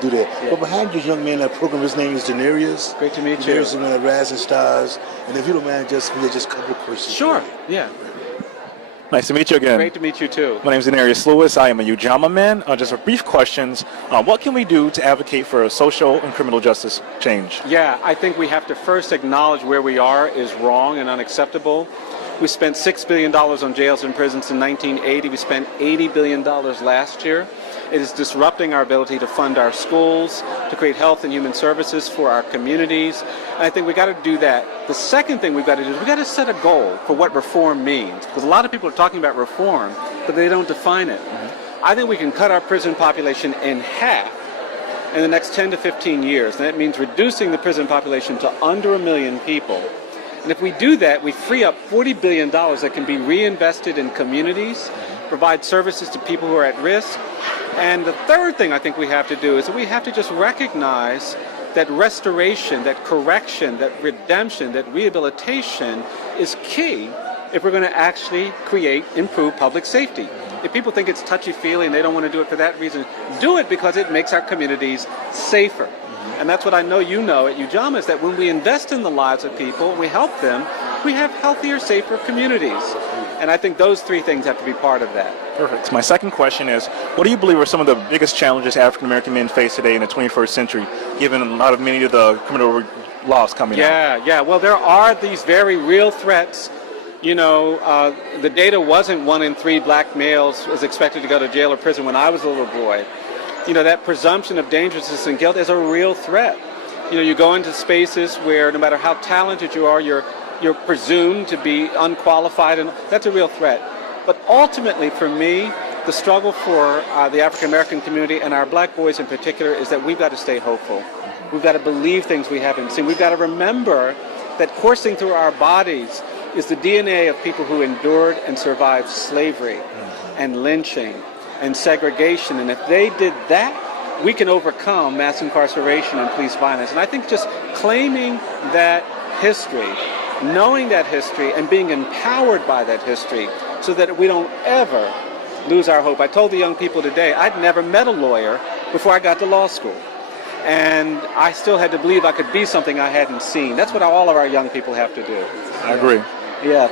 to do that. Yeah. But behind this young man, that program, his name is Denarius. Great to meet you. Denarius is one of the Rising Stars. And if you don't mind, just a couple of questions. Sure. Yeah. Nice to meet you again. Great to meet you too. My name is Denarius Lewis. I am a Ujamaa man. Just a brief questions. What can we do to advocate for social and criminal justice change? Yeah, I think we have to first acknowledge where we are is wrong and unacceptable. We spent $6 billion on jails and prisons in 1980. We spent $80 billion last year. It is disrupting our ability to fund our schools, to create health and human services for our communities. And I think we've got to do that. The second thing we've got to do is we've got to set a goal for what reform means. Because a lot of people are talking about reform, but they don't define it. I think we can cut our prison population in half in the next 10 to 15 years. And that means reducing the prison population to under 1 million people. And if we do that, we free up $40 billion that can be reinvested in communities, provide services to people who are at risk. And the third thing I think we have to do is that we have to just recognize that restoration, that correction, that redemption, that rehabilitation is key if we're going to actually create improved public safety. If people think it's touchy-feely and they don't want to do it for that reason, do it because it makes our communities safer. And that's what I know you know at Ujamaa, is that when we invest in the lives of people, we help them, we have healthier, safer communities. And I think those three things have to be part of that. Perfect. My second question is, what do you believe are some of the biggest challenges African American men face today in the 21st century, given many of the criminal laws coming out? Yeah. Well, there are these very real threats. You know, the data wasn't 1 in 3 black males was expected to go to jail or prison when I was a little boy. You know, that presumption of dangerousness and guilt is a real threat. You know, you go into spaces where no matter how talented you are, you're presumed to be unqualified, and that's a real threat. But ultimately, for me, the struggle for the African American community and our black boys in particular is that we've got to stay hopeful. We've got to believe things we haven't seen. We've got to remember that coursing through our bodies is the DNA of people who endured and survived slavery and lynching and segregation. And if they did that, we can overcome mass incarceration and police violence. And I think just claiming that history, knowing that history, and being empowered by that history so that we don't ever lose our hope. I told the young people today I'd never met a lawyer before I got to law school. And I still had to believe I could be something I hadn't seen. That's what all of our young people have to do. I agree. Yeah.